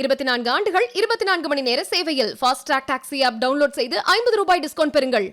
இருபத்தி நான்கு ஆண்டுகள் இருபத்தி நான்கு மணி நேர சேவையில் ஃபாஸ்ட்ராக் டாக்ஸி ஆப் டவுன்லோட் செய்து ஐம்பது ரூபாய் டிஸ்கவுண்ட் பெறுங்கள்.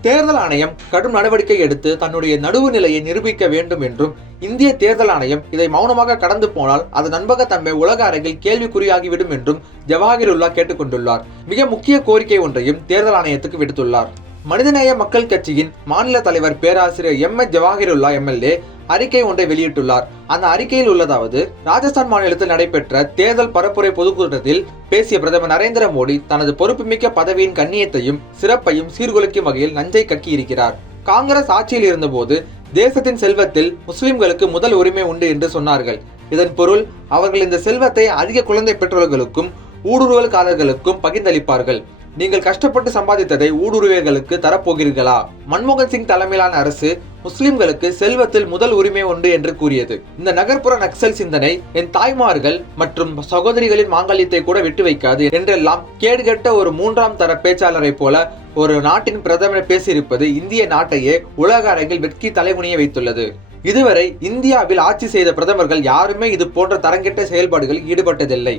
தேர்தல் ஆணையம் கடும் நடவடிக்கை எடுத்து தன்னுடைய நடுவு நிலையை நிரூபிக்க வேண்டும் என்றும் இந்திய தேர்தல் ஆணையம் இதை மௌனமாக கடந்து போனால் அது நண்பகத்தன்மை உலக அரங்கில் கேள்விக்குறியாகிவிடும் என்றும் ஜவாஹிருல்லா கேட்டுக்கொண்டுள்ளார் மிக முக்கிய கோரிக்கை ஒன்றையும் தேர்தல் ஆணையத்துக்கு விடுத்துள்ளார். மனிதநேய மக்கள் கட்சியின் மாநில தலைவர் பேராசிரியர் எம் எச் ஜவாஹிருல்லா எம்எல்ஏ அறிக்கை ஒன்றை வெளியிட்டுள்ளார். அந்த அறிக்கையில் உள்ளதாவது ராஜஸ்தான் மாநிலத்தில் நடைபெற்ற தேர்தல் பரப்புரை பொதுக்கூட்டத்தில் பேசிய பிரதமர் நரேந்திர மோடி தனது பொறுப்புமிக்க பதவியின் கண்ணியத்தையும் சிறப்பையும் சீர்குலைக்கும் வகையில் நஞ்சை கக்கியிருக்கிறார். காங்கிரஸ் ஆட்சியில் இருந்தபோது தேசத்தின் செல்வத்தில் முஸ்லிம்களுக்கு முதல் உரிமை உண்டு என்று சொன்னார்கள். இதன் பொருள் அவர்கள் இந்த செல்வத்தை அதிக குழந்தை பெற்றோர்களுக்கும் ஊடுருவல்காரர்களுக்கும் பகிர்ந்தளிப்பார்கள். நீங்கள் கஷ்டப்பட்டு சம்பாதித்ததை ஊடுருவியர்களுக்கு தரப்போகிறீர்களா? மன்மோகன் சிங் தலைமையிலான அரசு முஸ்லிம்களுக்கு செல்வத்தில் முதல் உரிமை உண்டு என்று கூறியது. இந்த நகர்ப்புற நக்சல் சிந்தனை என் தாய்மார்கள் மற்றும் சகோதரிகளின் மாங்கல்யத்தை கூட விட்டு வைக்காது என்றெல்லாம் கேடுகட்ட ஒரு மூன்றாம் தர பேச்சாளரை போல ஒரு நாட்டின் பிரதமர் பேசியிருப்பது இந்திய நாட்டையே உலக அரங்கில் வெட்கி தலைகுனிய வைத்துள்ளது. இதுவரை இந்தியாவில் ஆட்சி செய்த பிரதமர்கள் யாருமே இது போன்ற தரங்கெட்ட செயல்பாடுகளில் ஈடுபட்டதில்லை.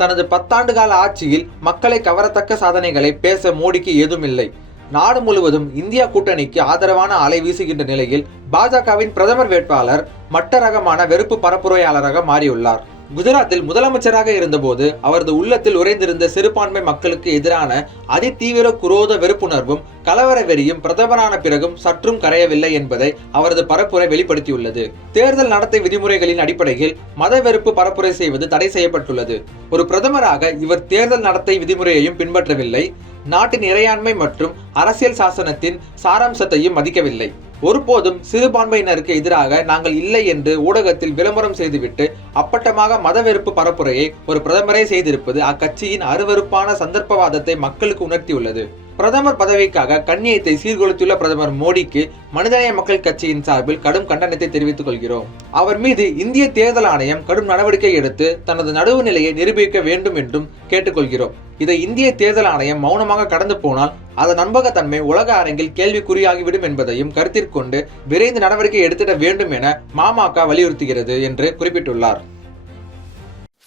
தனது பத்தாண்டு கால ஆட்சியில் மக்களை கவரத்தக்க சாதனைகளை பேச மோடிக்கு ஏதுமில்லை. நாடு முழுவதும் இந்தியா கூட்டணிக்கு ஆதரவான அலை வீசுகின்ற நிலையில் பாஜகவின் பிரதமர் வேட்பாளர் மட்ட ரகமான வெறுப்பு பரப்புரையாளராக மாறியுள்ளார். குஜராத்தில் முதலமைச்சராக இருந்தபோது அவரது உள்ளத்தில் உறைந்திருந்த சிறுபான்மை மக்களுக்கு எதிரான அதிதீவிர குரோத வெறுப்புணர்வும் கலவர வெறியும் பிரதமரான பிறகும் சற்றும் கரையவில்லை என்பதை அவரது பரப்புரை வெளிப்படுத்தியுள்ளது. தேர்தல் நடத்தை விதிமுறைகளின் அடிப்படையில் மத வெறுப்பு பரப்புரை செய்வது தடை செய்யப்பட்டுள்ளது. ஒரு பிரதமராக இவர் தேர்தல் நடத்தை விதிமுறையையும் பின்பற்றவில்லை. நாட்டின் இறையாண்மை மற்றும் அரசியல் சாசனத்தின் சாராம்சத்தையும் மதிக்கவில்லை. ஒருபோதும் சிறுபான்மையினருக்கு எதிராக நாங்கள் இல்லை என்று ஊடகத்தில் விளம்பரம் செய்துவிட்டு அப்பட்டமாக மத வெறுப்பு பரப்புரையை ஒரு பிரதமரே செய்திருப்பது அக்கட்சியின் அருவருப்பான சந்தர்ப்பவாதத்தை மக்களுக்கு உணர்த்தியுள்ளது. பிரதமர் பதவிக்காக கண்ணியத்தை சீர்குலைத்துள்ள பிரதமர் மோடிக்கு மனிதநேய மக்கள் கட்சியின் சார்பில் கடும் கண்டனத்தை தெரிவித்துக் கொள்கிறோம். அவர் மீது இந்திய தேர்தல் ஆணையம் கடும் நடவடிக்கை எடுத்து தனது நடுவு நிலையை நிரூபிக்க வேண்டும் என்றும் கேட்டுக்கொள்கிறோம். இதை இந்திய தேர்தல் ஆணையம் மௌனமாக கடந்து போனால் அதன் நம்பகத்தன்மை உலக அரங்கில் கேள்விக்குறியாகிவிடும் என்பதையும் கருத்திற்கொண்டு விரைந்து நடவடிக்கை எடுத்திட வேண்டும் என மாமக வலியுறுத்துகிறது என்று குறிப்பிட்டுள்ளார்.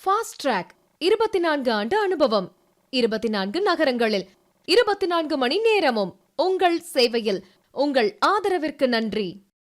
ஃபாஸ்ட் ட்ராக் இருபத்தி நான்கு ஆண்டு அனுபவம். இருபத்தி நான்கு நகரங்களில் இருபத்தி நான்கு மணி நேரமும் உங்கள் சேவையில் உங்கள் ஆதரவிற்கு நன்றி.